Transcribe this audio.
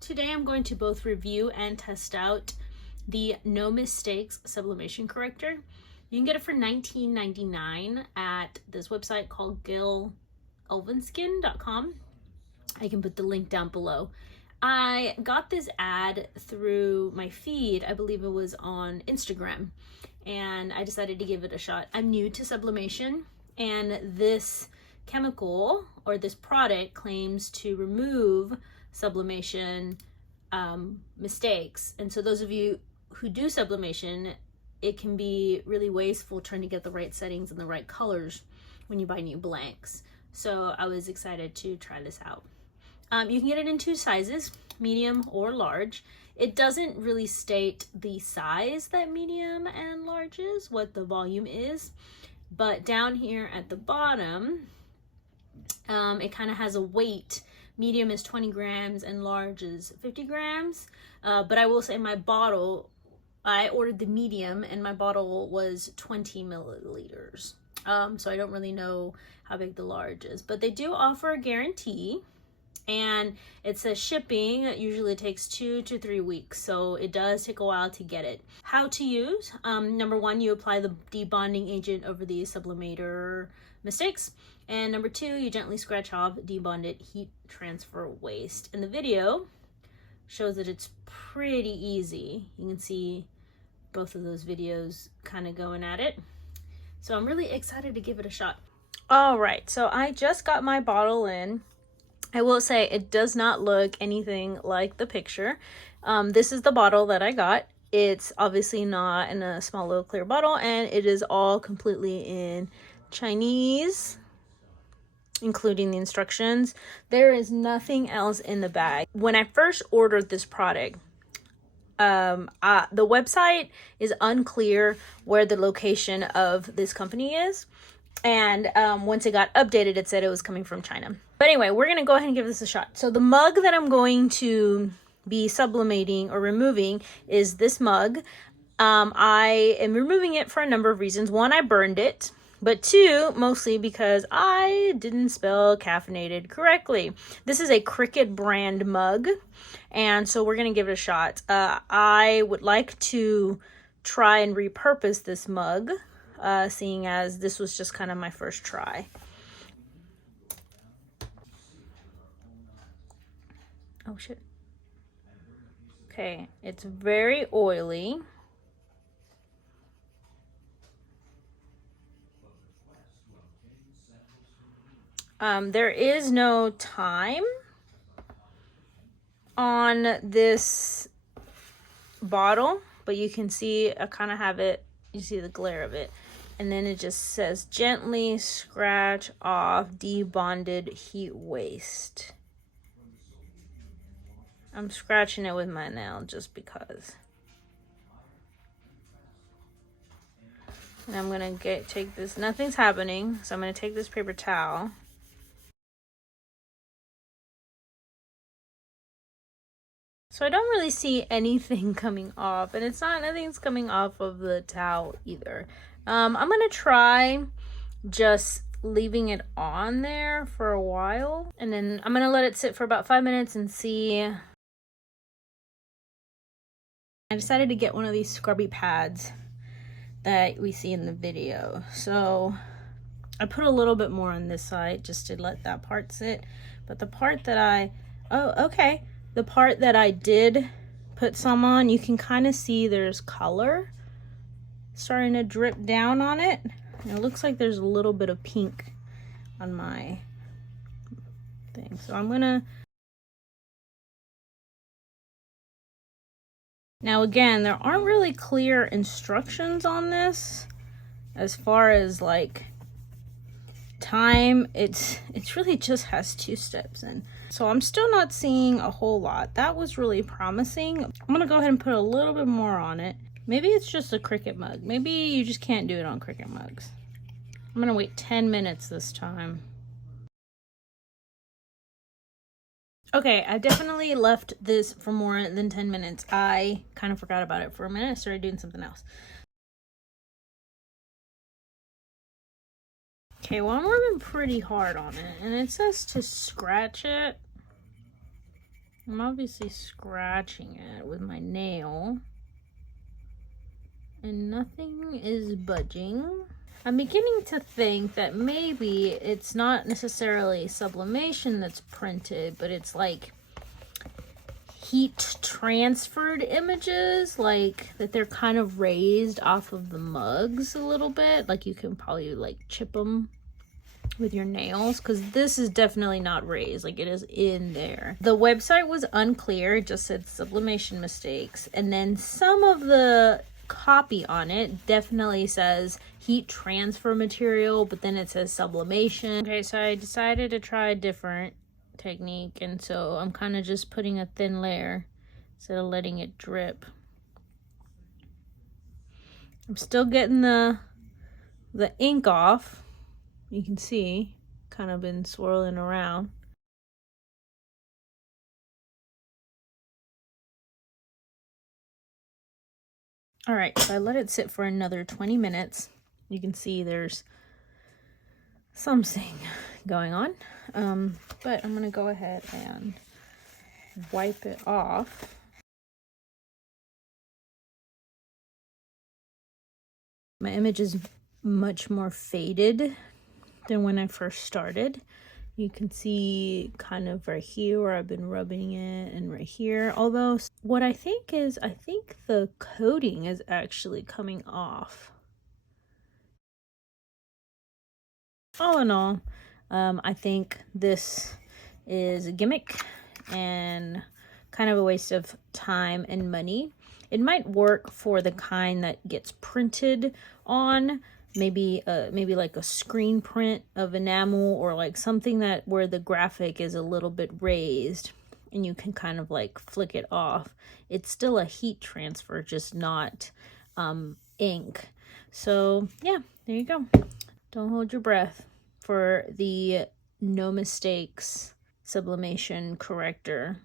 Today I'm going to both review and test out the NoMistakes Sublimation Corrector. You can get it for $19.99 at this website called GilElvinskin.com. I can put the link down below. I got this ad through my feed, I believe it was on Instagram, and I decided to give it a shot. I'm new to sublimation, and this chemical or this product claims to remove sublimation mistakes. And so those of you who do sublimation, it can be really wasteful trying to get the right settings and the right colors when you buy new blanks. So I was excited to try this out. You can get it in 2 sizes, medium or large. It doesn't really state the size that medium and large is, what the volume is, but down here at the bottom, it kind of has a weight. Medium is 20 grams and large is 50 grams. But I will say my bottle, I ordered the medium and my bottle was 20 milliliters. So I don't really know how big the large is, but they do offer a guarantee. And it says shipping usually takes 2 to 3 weeks, so it does take a while to get it. How to use: number 1, you apply the debonding agent over the sublimator mistakes, and number 2, you gently scratch off debonded heat transfer waste. And the video shows that it's pretty easy. You can see both of those videos kind of going at it, so I'm really excited to give it a shot. All right, so I just got my bottle in. I will say it does not look anything like the picture. This is the bottle that I got. It's obviously not in a small little clear bottle, and it is all completely in Chinese, including the instructions. There is nothing else in the bag. When I first ordered this product, the website is unclear where the location of this company is. And once it got updated, it said it was coming from China. But anyway, we're going to go ahead and give this a shot. So the mug that I'm going to be sublimating or removing is this mug. I am removing it for a number of reasons. 1, I burned it. But 2, mostly because I didn't spell caffeinated correctly. This is a Cricket brand mug. And so we're going to give it a shot. I would like to try and repurpose this mug, seeing as this was just kind of my first try. Oh shit. Okay, it's very oily. There is no time on this bottle, but you can see I kind of have it, you see the glare of it. And then it just says gently scratch off debonded heat waste. I'm scratching it with my nail just because. And I'm gonna take this, nothing's happening, so I'm gonna take this paper towel. So I don't really see anything coming off, and nothing's coming off of the towel either. I'm gonna try just leaving it on there for a while, and then I'm gonna let it sit for about 5 minutes and see. I decided to get one of these scrubby pads that we see in the video. So I put a little bit more on this side just to let that part sit. But the part that the part that I did put some on, you can kind of see there's color starting to drip down on it. And it looks like there's a little bit of pink on my thing. So I'm gonna, now again, there aren't really clear instructions on this as far as like time. It's really just has 2 steps in. So I'm still not seeing a whole lot. That was really promising. I'm gonna go ahead and put a little bit more on it. Maybe it's just a Cricket mug. Maybe you just can't do it on Cricket mugs. I'm gonna wait 10 minutes this time. Okay, I definitely left this for more than 10 minutes. I kind of forgot about it for a minute. I started doing something else. Okay, well, I'm rubbing pretty hard on it, and it says to scratch it. I'm obviously scratching it with my nail, and nothing is budging. I'm beginning to think that maybe it's not necessarily sublimation that's printed, but it's like heat transferred images, like that they're kind of raised off of the mugs a little bit. Like you can probably like chip them with your nails, because this is definitely not raised, like it is in there. The website was unclear, it just said sublimation mistakes, and then some of the copy on it definitely says heat transfer material, but then it says sublimation. Okay, so I decided to try a different technique, and so I'm kind of just putting a thin layer instead of letting it drip. I'm still getting the ink off. You can see kind of been swirling around. All right, so I let it sit for another 20 minutes. You can see there's something going on, but I'm gonna go ahead and wipe it off. My image is much more faded than when I first started. You can see kind of right here where I've been rubbing it, and right here. Although what I think is, I think the coating is actually coming off. All in all, I think this is a gimmick and kind of a waste of time and money. It might work for the kind that gets printed on, maybe like a screen print of enamel, or like something that where the graphic is a little bit raised and you can kind of like flick it off. It's still a heat transfer, just not ink. So yeah, there you go. Don't hold your breath for the NoMistakes Sublimation Corrector.